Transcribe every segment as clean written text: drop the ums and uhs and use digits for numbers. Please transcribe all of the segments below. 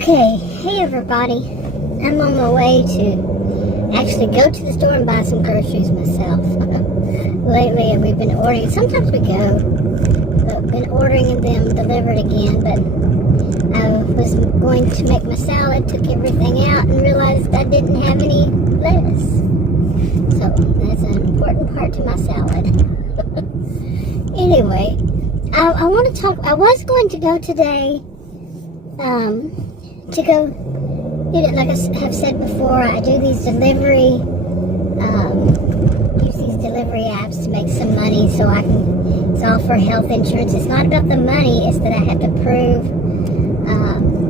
Okay, hey everybody. I'm on my way to actually go to the store and buy some groceries myself. Lately we've been ordering, sometimes we go, but we've been ordering them delivered again, but I was going to make my salad, took everything out and realized I didn't have any lettuce. So that's an important part to my salad. Anyway, I want to talk, I was going to go today, to go, you know, like I have said before, I do these delivery, use these delivery apps to make some money so I can, it's all for health insurance. It's not about the money, it's that I have to prove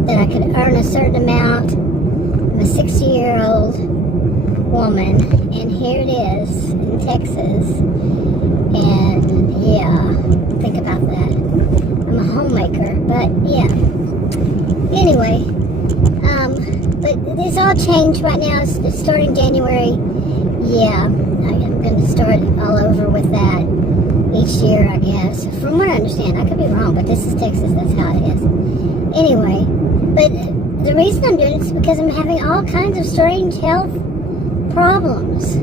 that I could earn a certain amount. I'm a 60-year-old woman, and here it is in Texas, and yeah, think about that. I'm a homemaker, but yeah. Anyway, but it's all changed right now. It's starting January. Yeah, I'm going to start all over with that each year, I guess. From what I understand, I could be wrong, but this is Texas. That's how it is. Anyway, but the reason I'm doing it is because I'm having all kinds of strange health problems.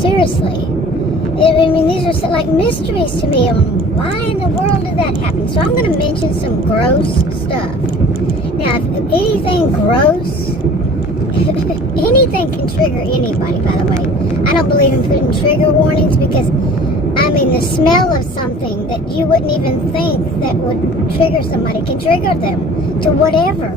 Seriously. I mean, these are like mysteries to me on why in the world did that happen. So I'm going to mention some gross stuff. Now, if anything gross, anything can trigger anybody, by the way. I don't believe in putting trigger warnings because, I mean, the smell of something that you wouldn't even think that would trigger somebody can trigger them to whatever.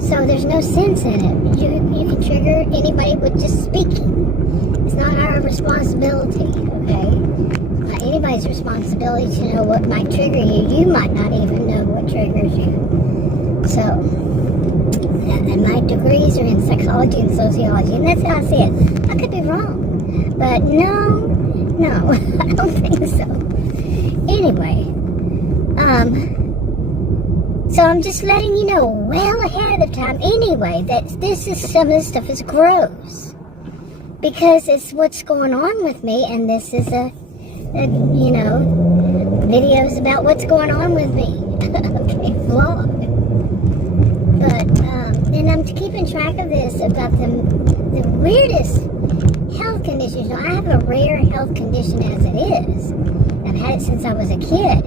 So there's no sense in it. You can trigger anybody with just speaking. It's not our responsibility, okay? Not anybody's responsibility to know what might trigger you. You might not even know what triggers you. So, and my degrees are in psychology and sociology, and that's how I see it. I could be wrong, but no, I don't think so. Anyway, so I'm just letting you know well ahead of time anyway that some of this stuff is gross. Because it's what's going on with me, and this is a videos about what's going on with me. Okay, vlog. But, and I'm keeping track of this about the weirdest health conditions. You know, I have a rare health condition as it is. I've had it since I was a kid.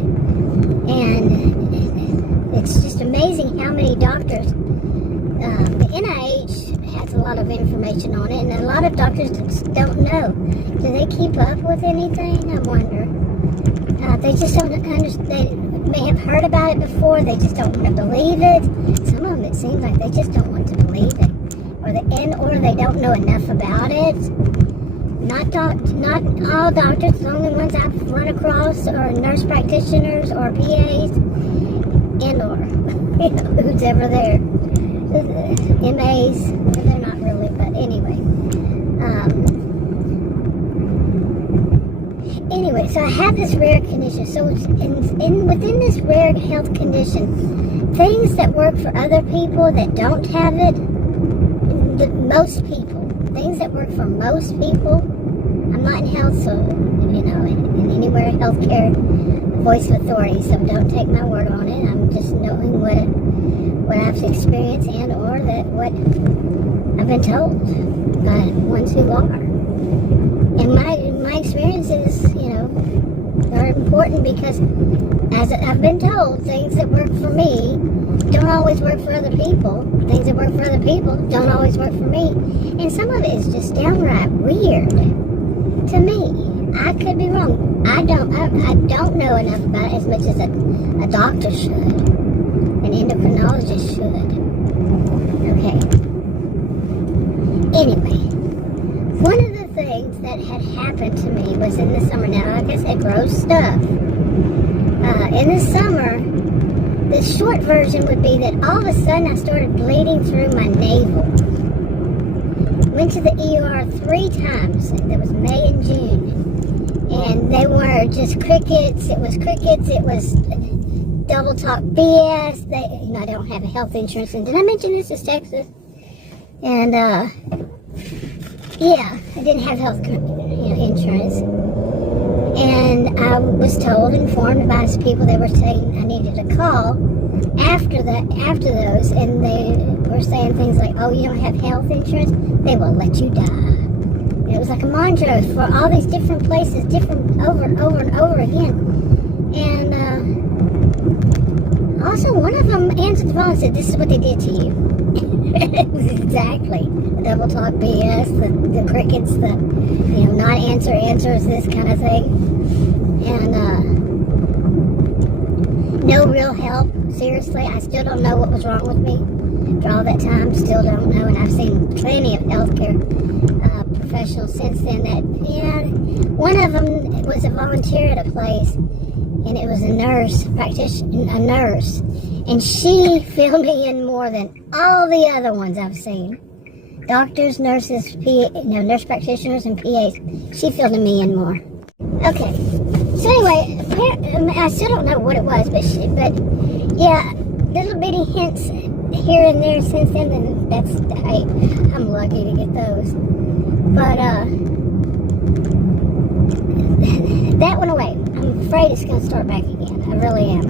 And it's just amazing how many doctors, the NIH has a lot of information on it, and a lot of doctors don't know. Do they keep up with anything? I wonder. They just don't understand. They may have heard about it before. They just don't want to believe it. Some of them, it seems like they just don't want to believe it, or they don't know enough about it. Not all doctors. The only ones I've run across are nurse practitioners or PAs, and/or who's ever there. MAs, they're not really, but anyway. Anyway, so I have this rare condition. So within this rare health condition, things that work for other people that don't have it, things that work for most people, I'm not in health, so, in anywhere healthcare, voice of authority, so don't take my word on it. I'm just knowing what I've experienced and or that what I've been told by ones who are. And my experiences, are important because as I've been told, things that work for me don't always work for other people. Things that work for other people don't always work for me. And some of it is just downright weird to me. I could be wrong. I don't know enough about it as much as a doctor should. An endocrinologist should. Okay. Anyway, one of the things that had happened to me was in the summer. Now, like I said, gross stuff. In the summer, the short version would be that all of a sudden I started bleeding through my navel. Went to the ER 3 times. That was May and June. And they were just crickets. It was double talk BS. I don't have a health insurance. And did I mention this is Texas? And yeah, I didn't have health insurance. And I was informed by some people, they were saying I needed a call after those, and they were saying things like, oh, you don't have health insurance? They will let you die. And it was like a mantra for all these different places, different over and over and over again. And also one of them answered the phone and said, this is what they did to you. Exactly. The double talk BS, the crickets, the not answers, this kind of thing. And no real help. Seriously, I still don't know what was wrong with me after all that time. Still don't know. And I've seen plenty of healthcare professionals since then. One of them was a volunteer at a place, and it was a nurse and she filled me in more than all the other ones I've seen. Doctors, nurses, nurse practitioners, and PAs. She filled me in more. Okay. So anyway, I still don't know what it was, but yeah, little bitty hints here and there since then, and I'm lucky to get those. But that went away. I'm afraid it's going to start back again. I really am.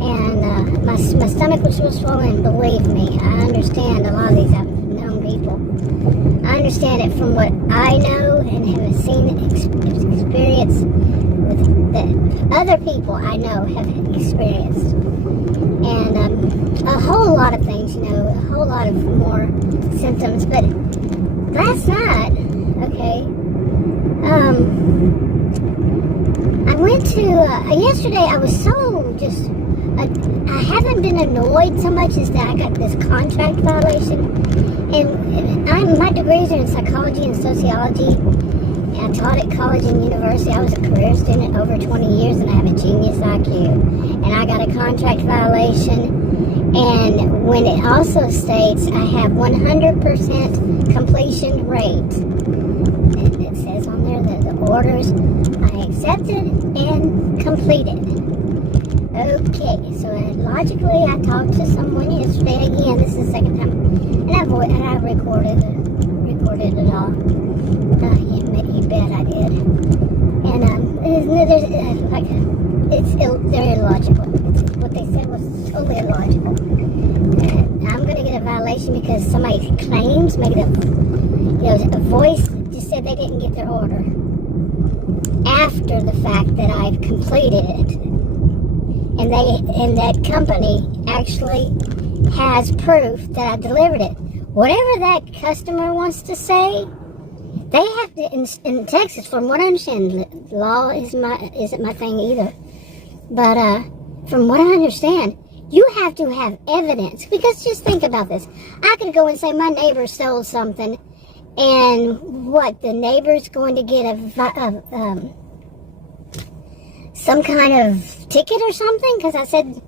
And my stomach was still swollen. Believe me, I understand a lot of these. I've known people. I understand it from what I know and have seen experience with that other people I know have experienced. And a whole lot of things, a whole lot of more symptoms. But last night, okay, I went to, yesterday I was so just, I haven't been annoyed so much as that I got this contract violation. And my degrees are in psychology and sociology. And I taught at college and university. I was a career student over 20 years, and I have a genius IQ. And I got a contract violation. And when it also states I have 100% completion rate, and it says on there that the orders I accepted and completed. Okay, so logically I talked to someone yesterday. Again, this is the second time, and I recorded it all. You bet I did. And they're illogical. What they said was totally illogical. I'm going to get a violation because somebody claims, maybe a voice just said they didn't get their order after the fact that I've completed it. And that company actually has proof that I delivered it. Whatever that customer wants to say, they have to, in Texas, from what I understand, law isn't my thing either. But from what I understand, you have to have evidence. Because just think about this. I could go and say my neighbor stole something, and what, the neighbor's going to get some kind of ticket or something because I said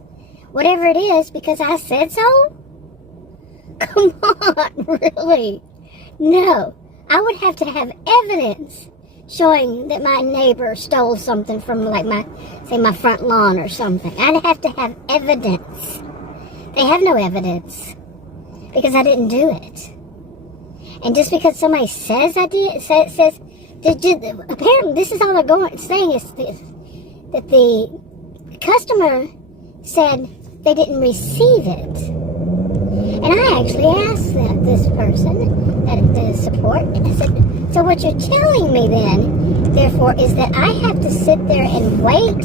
whatever it is because I said so? Come on, really? No, I would have to have evidence showing that my neighbor stole something from my front lawn or something. I'd have to have evidence. They have no evidence because I didn't do it. And just because somebody says I did, apparently this is all they're saying is this. That the customer said they didn't receive it. And I actually asked this person, the support, and I said, so what you're telling me then, therefore, is that I have to sit there and wait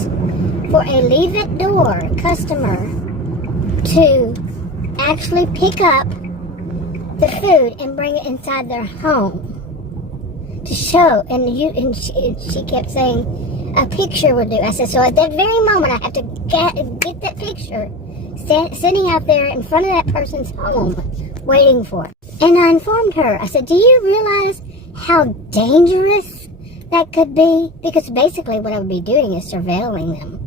for a leave-at-door customer to actually pick up the food and bring it inside their home to show. And she kept saying, a picture would do. I said, so at that very moment, I have to get that picture sitting out there in front of that person's home, waiting for it. And I informed her. I said, do you realize how dangerous that could be? Because basically what I would be doing is surveilling them.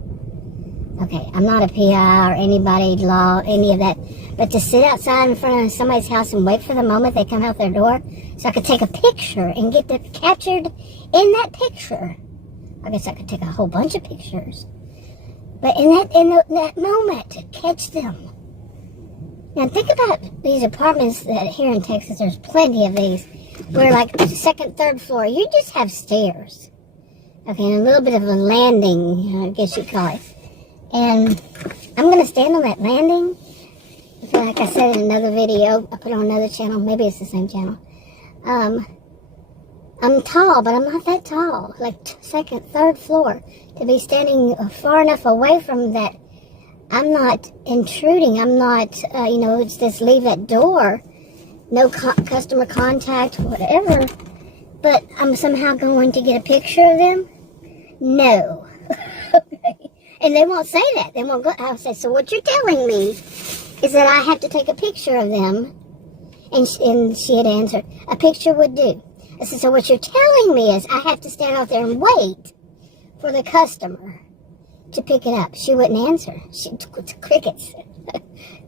Okay, I'm not a PI or anybody, law, any of that. But to sit outside in front of somebody's house and wait for the moment they come out their door so I could take a picture and get them captured in that picture. I guess I could take a whole bunch of pictures. But in that moment, to catch them. Now think about these apartments that here in Texas, there's plenty of these, where like second, third floor, you just have stairs. Okay, and a little bit of a landing, I guess you'd call it. And I'm going to stand on that landing. Like I said in another video, I put on another channel, maybe it's the same channel. I'm tall, but I'm not that tall. Like second, third floor. To be standing far enough away from that, I'm not intruding. I'm not, it's just leave that door. No customer contact, whatever. But I'm somehow going to get a picture of them? No. Okay. And they won't say that. They won't go. I'll say, so what you're telling me is that I have to take a picture of them. And she had answered, a picture would do. I said, so what you're telling me is I have to stand out there and wait for the customer to pick it up. She wouldn't answer. It's crickets.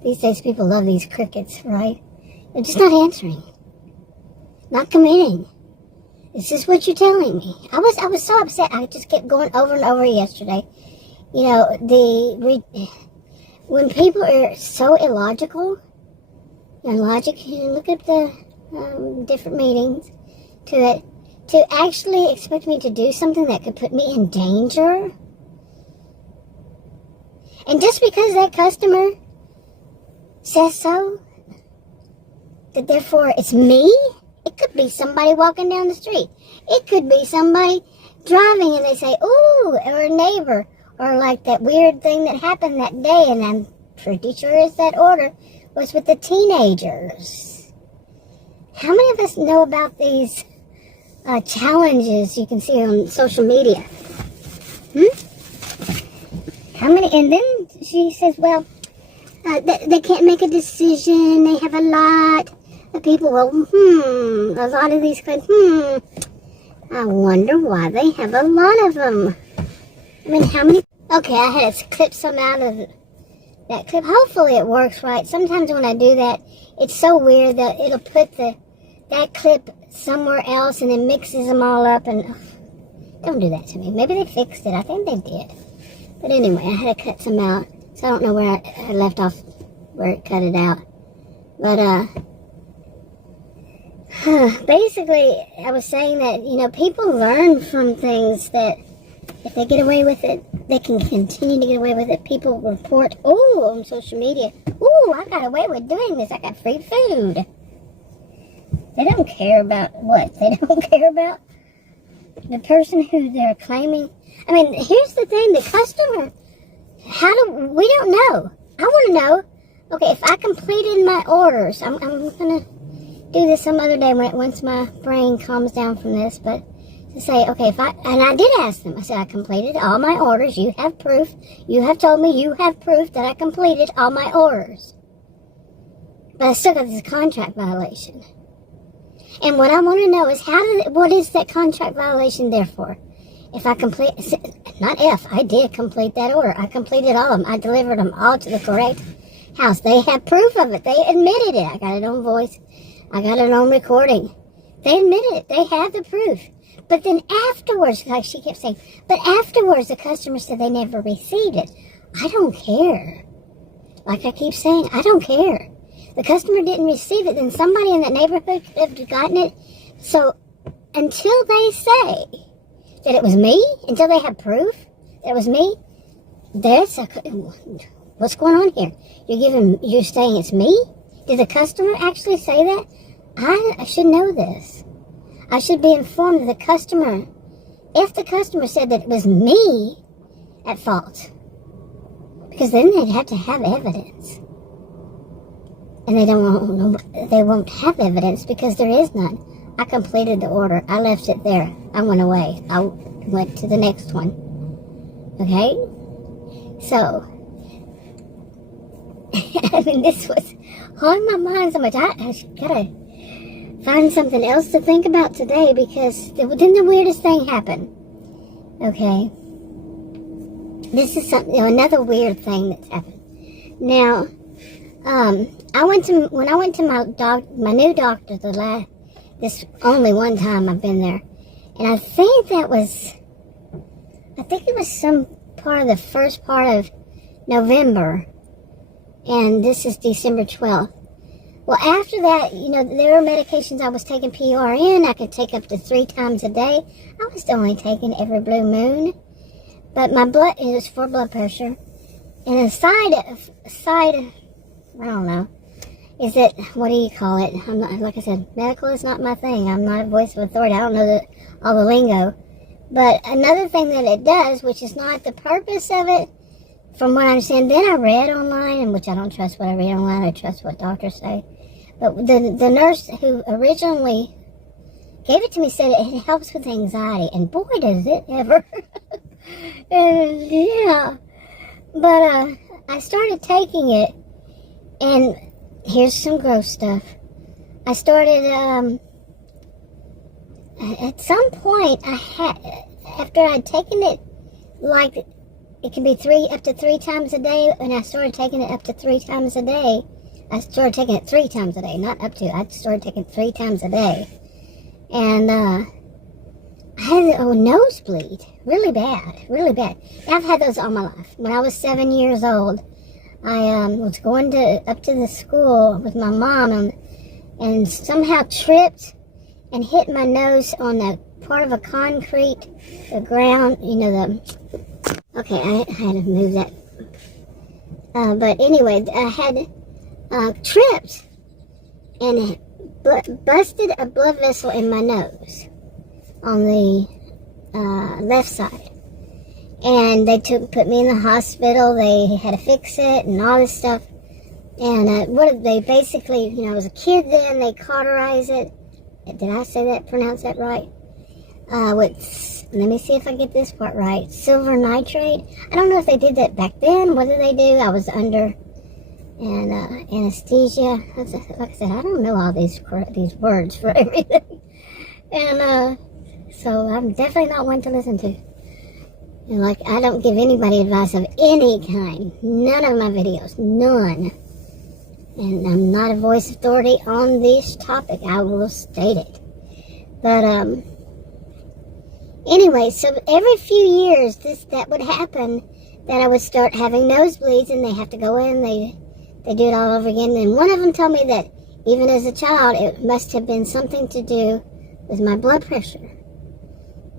These days people love these crickets, right? They're just not answering. Not committing. Is this what you're telling me? I was so upset. I just kept going over and over yesterday. When people are so illogical, logic, look at the different meetings to it, to actually expect me to do something that could put me in danger. And just because that customer says so, that therefore it's me? It could be somebody walking down the street. It could be somebody driving and they say, ooh, or a neighbor. Or like that weird thing that happened that day, and I'm pretty sure it's that order, was with the teenagers. How many of us know about these challenges you can see on social media? How many? And then she says, well, they can't make a decision. They have a lot of people. Well, a lot of these guys, I wonder why they have a lot of them. I mean, how many? Okay, I had to clip some out of that clip. Hopefully it works right. Sometimes when I do that, it's so weird that it'll put that clip somewhere else and then mixes them all up. And don't do that to me. Maybe they fixed it. I think they did. But anyway, I had to cut some out. So I don't know where I left off, where it cut it out. But, basically, I was saying that, people learn from things that if they get away with it, they can continue to get away with it. People report, on social media, I got away with doing this. I got free food. They don't care about what? They don't care about the person who they're claiming. I mean, here's the thing. The customer, we don't know. I want to know, okay, if I completed my orders, I'm going to do this some other day once my brain calms down from this, but to say, okay, and I did ask them, I said, I completed all my orders. You have proof. You have told me you have proof that I completed all my orders. But I still got this contract violation. And what I want to know is what is that contract violation there for? If I I did complete that order. I completed all of them. I delivered them all to the correct house. They have proof of it. They admitted it. I got it on voice. I got it on recording. They admitted it. They have the proof. But then afterwards, like she kept saying, but afterwards the customer said they never received it. I don't care. Like I keep saying, I don't care. The customer didn't receive it, then somebody in that neighborhood could have gotten it. So until they say that it was me, until they have proof that it was me, what's going on here? You're saying it's me? Did the customer actually say that? I should know this. I should be informed of the customer. If the customer said that it was me at fault, because then they'd have to have evidence. And they won't have evidence because there is none. I completed the order. I left it there. I went away. I went to the next one. Okay? So, I mean, this was on my mind so much. I gotta find something else to think about today because then the weirdest thing happened. Okay? This is another weird thing that's happened. Now, when I went to my new doctor this only one time I've been there, and I think it was some part of the first part of November, and this is December 12th. Well, after that, there were medications I was taking PRN. I could take up to 3 times a day. I was only taking every blue moon. But my blood is for blood pressure. And a side, I don't know, is it, what do you call it? I'm not, like I said, medical is not my thing. I'm not a voice of authority. I don't know all the lingo. But another thing that it does, which is not the purpose of it, from what I understand, then I read online, and which I don't trust what I read online, I trust what doctors say. But the nurse who originally gave it to me said it helps with anxiety, and boy does it ever. And yeah, but I started taking it, and here's some gross stuff. I started, at some point, after I'd taken it, like, it can be up to 3 times a day, and I started taking it up to 3 times a day. I started taking it 3 times a day, not up to. I started taking it 3 times a day. And, I had a nosebleed, really bad, really bad. I've had those all my life. When I was 7 years old, I was going up to the school with my mom, and somehow tripped and hit my nose on the part of a concrete, the ground, okay, I had to move that. But anyway, I had tripped and busted a blood vessel in my nose on the left side. And they put me in the hospital. They had to fix it and all this stuff. And they basically, I was a kid then, they cauterize it. Did I pronounce that right? Let me see if I get this part right. Silver nitrate. I don't know if they did that back then. What did they do? I was under anesthesia. Like I said, I don't know all these words for everything. And so I'm definitely not one to listen to. And I don't give anybody advice of any kind. None of my videos. None. And I'm not a voice authority on this topic. I will state it. But, anyway, so every few years that would happen, that I would start having nosebleeds, and they have to go in, they do it all over again. And one of them told me that even as a child, it must have been something to do with my blood pressure.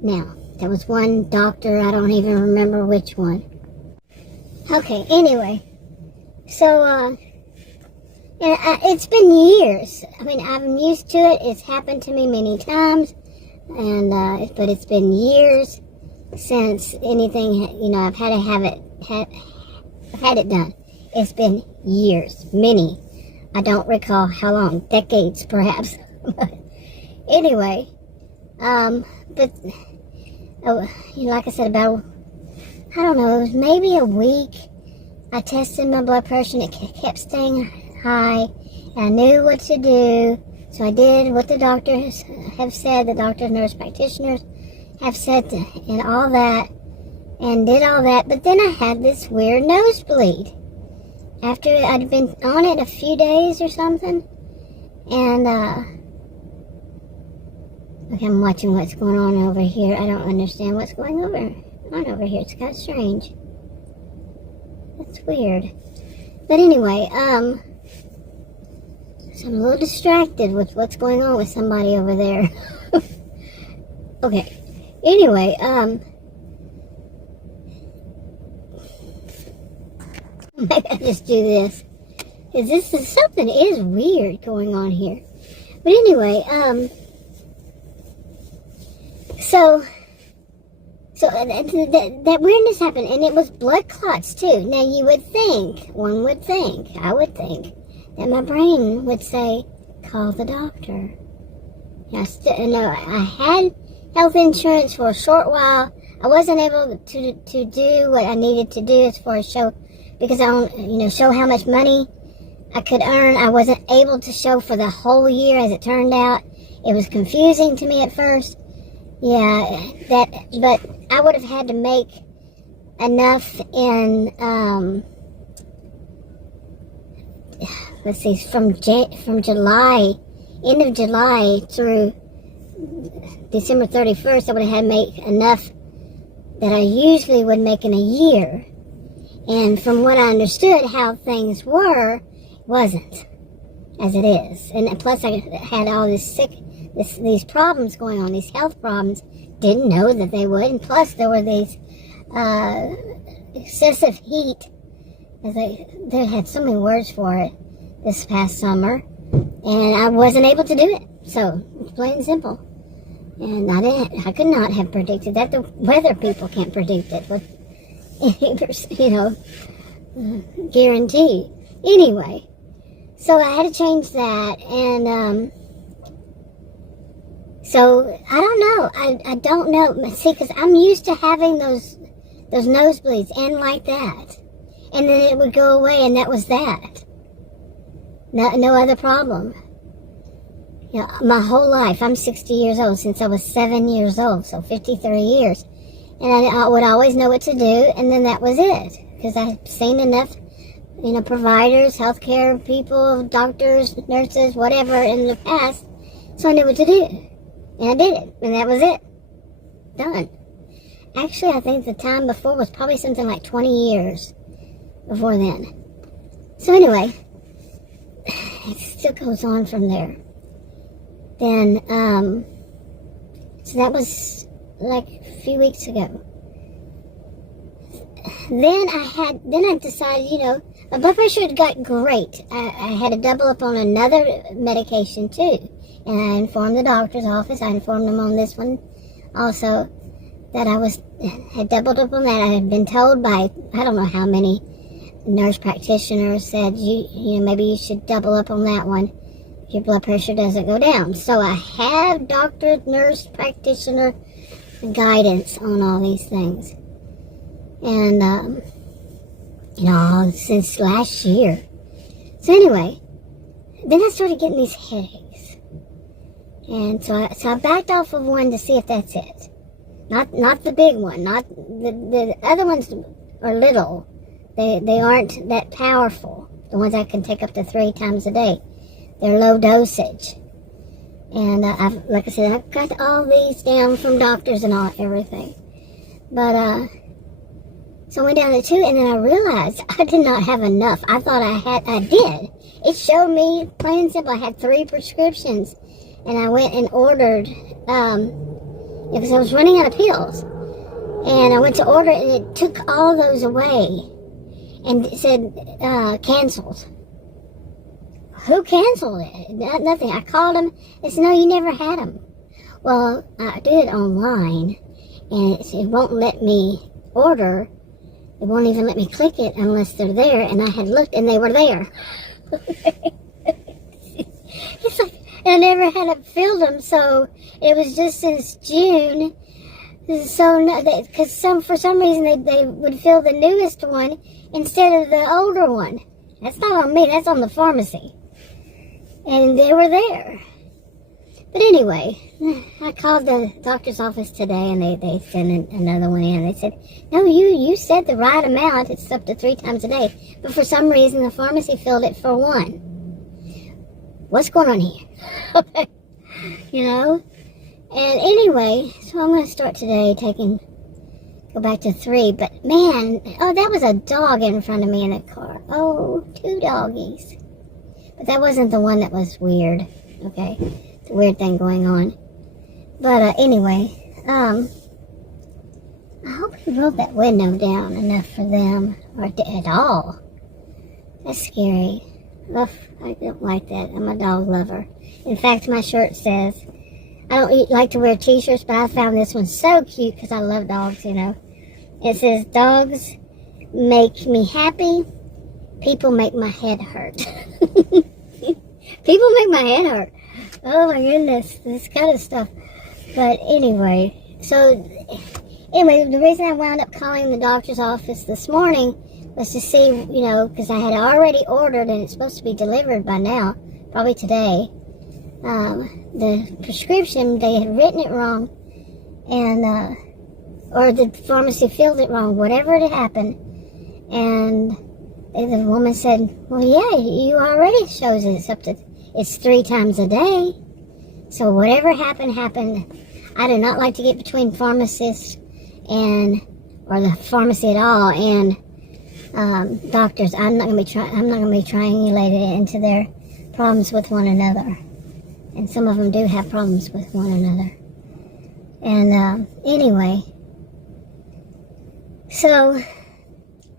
Now, there was one doctor, I don't even remember which one. Okay, anyway, so, it's been years. I mean, I'm used to it. It's happened to me many times. And, but it's been years since anything, I've had to have it, I've had it done. It's been years, many. I don't recall how long, decades perhaps. But anyway, like I said, about, I don't know, it was maybe a week. I tested my blood pressure, and it kept staying high. And I knew what to do. So I did what the doctors have said, the doctors, nurse practitioners have said, and all that, and did all that. But then I had this weird nosebleed after I'd been on it a few days or something. And, okay, I'm watching what's going on over here. I don't understand what's going on over here. It's kind of strange. That's weird. But anyway, so I'm a little distracted with what's going on with somebody over there. Okay. Anyway, maybe I just do this. Because something is weird going on here. But anyway, so that weirdness happened, and it was blood clots too. Now one would think, I would think, that my brain would say, call the doctor. I had health insurance for a short while. I wasn't able to do what I needed to do as far as show, because I don't, show how much money I could earn. I wasn't able to show for the whole year, as it turned out. It was confusing to me at first. Yeah, but I would have had to make enough in, let's see, from July, end of July through December 31st, I would have had to make enough that I usually would make in a year. And from what I understood how things were, wasn't. as it is. And plus I had all these problems going on, these health problems. Didn't know that they would. And plus there were these excessive heat. They had so many words for it this past summer. And I wasn't able to do it. So, plain and simple. And I could not have predicted that. The weather people can't predict it with any, guarantee. Anyway, so I had to change that, and so I don't know. I don't know. See, because I'm used to having those nosebleeds and like that, and then it would go away, and that was that. No other problem. You know, my whole life, I'm 60 years old, since I was 7 years old, so 53 years. And I would always know what to do, and then that was it. Because I've seen enough, providers, healthcare people, doctors, nurses, whatever in the past, so I knew what to do. And I did it, and that was it. Done. Actually, I think the time before was probably something like 20 years before then. So anyway, it still goes on from there. Then, so that was like a few weeks ago. Then I decided, my blood pressure had got great. I had to double up on another medication too. And I informed the doctor's office, I informed them on this one also, that I had doubled up on that. I had been told by, I don't know how many nurse practitioners said, maybe you should double up on that one. Your blood pressure doesn't go down. So I have doctor, nurse, practitioner guidance on all these things. And, since last year. So anyway, then I started getting these headaches. And so I backed off of one to see if that's it. Not the big one. Not the other ones are little. They aren't that powerful. The ones I can take up to 3 times a day. They're low dosage. And like I said, I've got all these down from doctors and everything. But, so I went down to 2, and then I realized I did not have enough. I thought I did. It showed me, plain and simple, I had 3 prescriptions. And I went and ordered, because I was running out of pills. And I went to order it, and it took all those away. And it said, canceled. Who canceled it? Nothing. I called them. They said, no, you never had them. Well, I did online, and it won't let me order. It won't even let me click it unless they're there, and I had looked, and they were there. It's like, I never had filled them, so it was just since June. So, because for some reason they would fill the newest one instead of the older one. That's not on me, that's on the pharmacy. And they were there. But anyway, I called the doctor's office today, and they sent another one in. They said, no, you said the right amount. It's up to 3 times a day. But for some reason, the pharmacy filled it for 1. What's going on here? Okay. And anyway, so I'm going to start today go back to 3. But man, that was a dog in front of me in the car. 2 doggies. But that wasn't the one that was weird. Okay. It's a weird thing going on. But anyway, I hope he rolled that window down enough for them, or at all. That's scary. Ugh, I don't like that. I'm a dog lover. In fact, my shirt says, I don't like to wear t-shirts, but I found this one so cute because I love dogs, It says, dogs make me happy. People make my head hurt. People make my head hurt. Oh my goodness, this kind of stuff. But anyway, the reason I wound up calling the doctor's office this morning was to see, because I had already ordered, and it's supposed to be delivered by now, probably today. The prescription, they had written it wrong, and or the pharmacy filled it wrong, whatever had happened. And the woman said, well, yeah, you already shows it's 3 times a day. So whatever happened. I do not like to get between pharmacists or the pharmacy at all and doctors. I'm not going to be triangulated into their problems with one another. And some of them do have problems with one another. And anyway, so,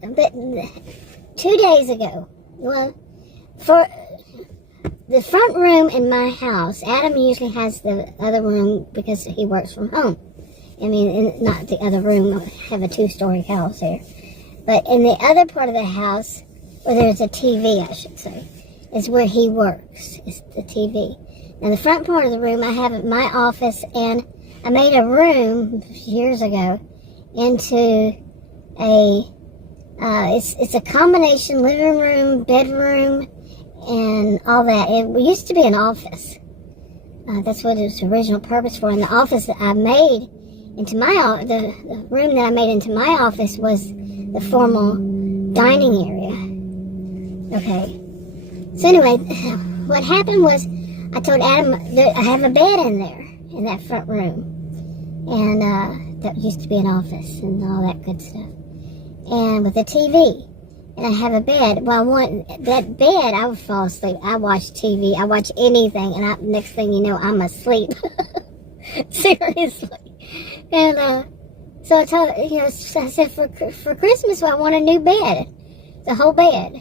but 2 days ago, well, for the front room in my house, Adam usually has the other room because he works from home. I mean, not the other room, I have a 2-story house here. But in the other part of the house, where there's a TV, I should say, is where he works, is the TV. Now, the front part of the room, I have my office, and I made a room years ago into it's a combination living room, bedroom, and all that. It used to be an office. That's what its original purpose for. And the office that I made into the room that I made into my office was the formal dining area. Okay. So anyway, what happened was I told Adam that I have a bed in there in that front room, and that used to be an office and all that good stuff. And with a TV, and I have a bed. Well, that bed, I would fall asleep. I watch TV, I watch anything, and next thing you know, I'm asleep. Seriously. And so I told, I said for Christmas, well, I want a new bed, the whole bed,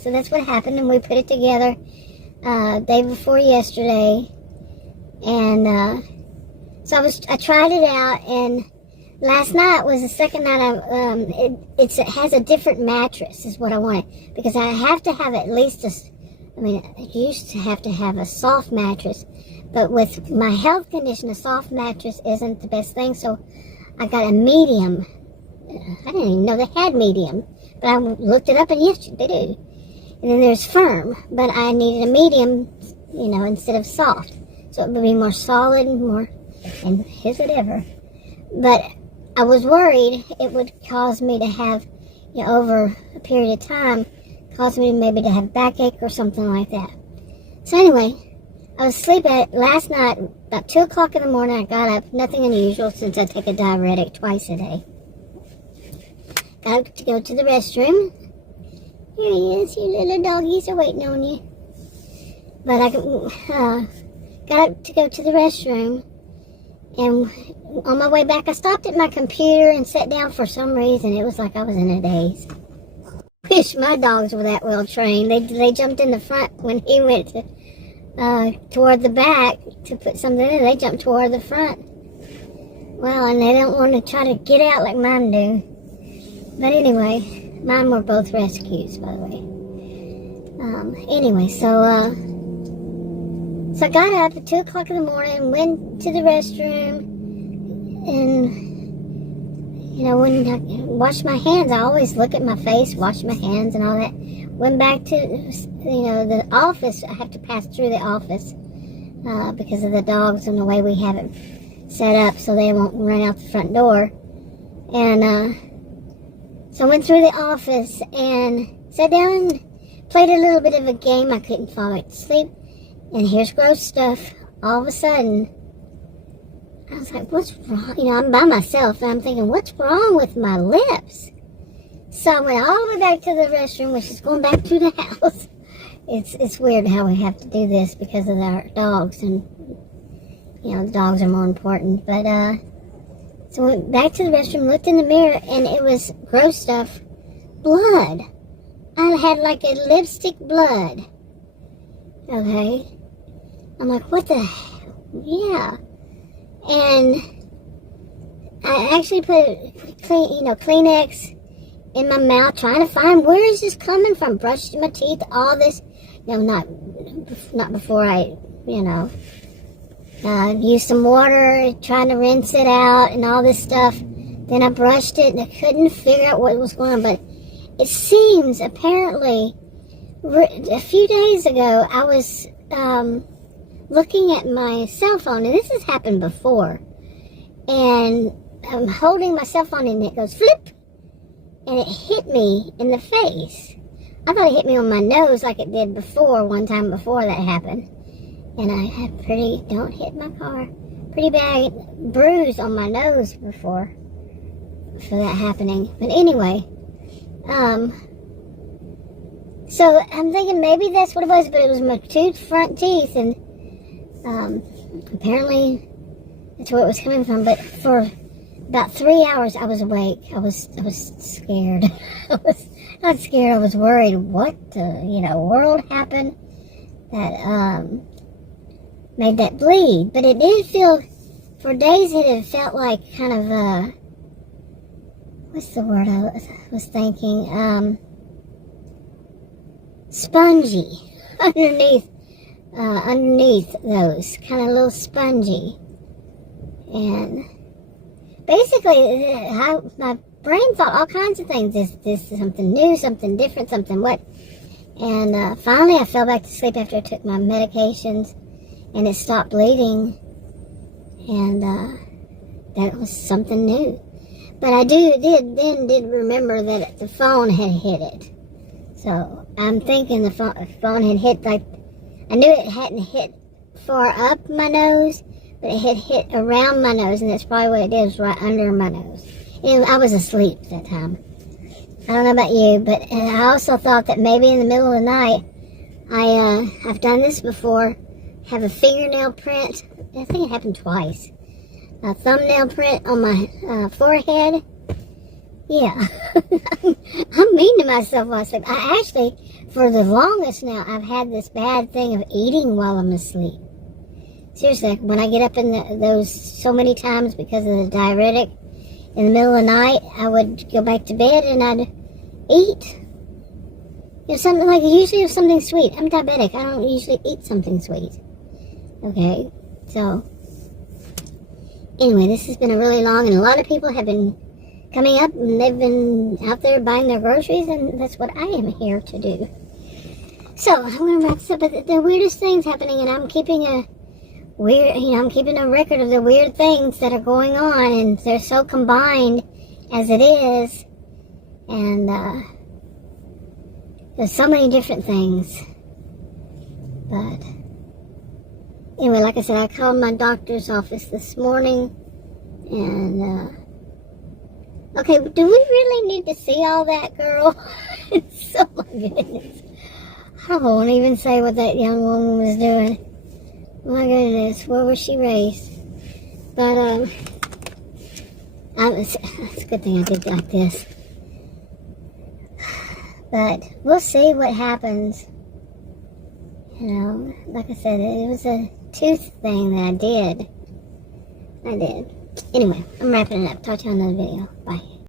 So that's what happened, and we put it together day before yesterday, and so I tried it out, and last night was the second night it has a different mattress is what I wanted, because I have to have at least I used to have to have a soft mattress, but with my health condition, a soft mattress isn't the best thing, so I got a medium. I didn't even know they had medium, but I looked it up, and yes, they do. And then there's firm, but I needed a medium, instead of soft, so it would be more solid, and is it ever. But I was worried it would cause me to have, over a period of time, cause me maybe to have backache or something like that. So anyway, I was asleep last night, about 2 o'clock in the morning. I got up, nothing unusual since I take a diuretic twice a day. Got up to go to the restroom. Here he is, you little doggies are waiting on you. But I got up to go to the restroom, and on my way back, I stopped at my computer and sat down for some reason. It was like I was in a daze. Wish my dogs were that well trained. They jumped in the front when he went toward the back to put something in. They jumped toward the front. Well, and they don't want to try to get out like mine do. But anyway, mine were both rescues, by the way. Anyway, so I got up at 2 o'clock in the morning, went to the restroom, and, when I wash my hands, I always look at my face, wash my hands and all that. Went back to, the office. I have to pass through the office because of the dogs and the way we have it set up so they won't run out the front door. And so I went through the office and sat down and played a little bit of a game. I couldn't fall back to sleep. And here's gross stuff. All of a sudden, I was like, what's wrong? I'm by myself, and I'm thinking, what's wrong with my lips? So I went all the way back to the restroom, which is going back through the house. It's weird how we have to do this because of our dogs, and, the dogs are more important. But, so I went back to the restroom, looked in the mirror, and it was gross stuff. Blood. I had like a lipstick blood. Okay. I'm like, what the hell? Yeah. And I actually put Kleenex in my mouth, trying to find where is this coming from. Brushed my teeth, all this. Not before I, used some water, trying to rinse it out and all this stuff. Then I brushed it, and I couldn't figure out what was going on. But it seems, apparently, a few days ago, I was looking at my cell phone, and this has happened before, and I'm holding my cell phone, and it goes flip, and it hit me in the face. I thought it hit me on my nose like it did one time before that happened, and I had don't hit my car, pretty bad bruise on my nose before for that happening. But anyway, So I'm thinking maybe that's what it was, but it was my two front teeth, and apparently that's where it was coming from. But for about 3 hours, I was awake. I was scared. I was not scared. I was worried. What the world happened that made that bleed? But it did feel, for days it had felt like kind of what's the word I was thinking? Spongy underneath those, kind of a little spongy, and basically my brain thought all kinds of things. This is something new, something different, something what, and finally I fell back to sleep after I took my medications, and it stopped bleeding, and that was something new. But I did remember that the phone had hit it. So I'm thinking the phone had hit, like, I knew it hadn't hit far up my nose, but it had hit around my nose, and that's probably what it did, was right under my nose. And I was asleep that time. I don't know about you, but I also thought that maybe in the middle of the night, I've done this before, have a fingernail print. I think it happened twice. A thumbnail print on my forehead. Yeah. I'm mean to myself while I sleep. I actually, for the longest now, I've had this bad thing of eating while I'm asleep. Seriously, when I get up in those so many times because of the diuretic, in the middle of the night, I would go back to bed and I'd eat. Something like, usually it's something sweet. I'm diabetic. I don't usually eat something sweet. Okay, so anyway, this has been a really long, and a lot of people have been coming up, and they've been out there buying their groceries, and that's what I am here to do. So I'm going to wrap this up. But the weirdest things happening, and I'm keeping I'm keeping a record of the weird things that are going on, and they're so combined as it is, and there's so many different things. But anyway, like I said, I called my doctor's office this morning, and okay, do we really need to see all that, girl? Oh my goodness. I won't even say what that young woman was doing. My goodness, where was she raised? But it's a good thing I did like this. But we'll see what happens. Like I said, it was a tooth thing that I did. Anyway, I'm wrapping it up. Talk to you on another video. Bye.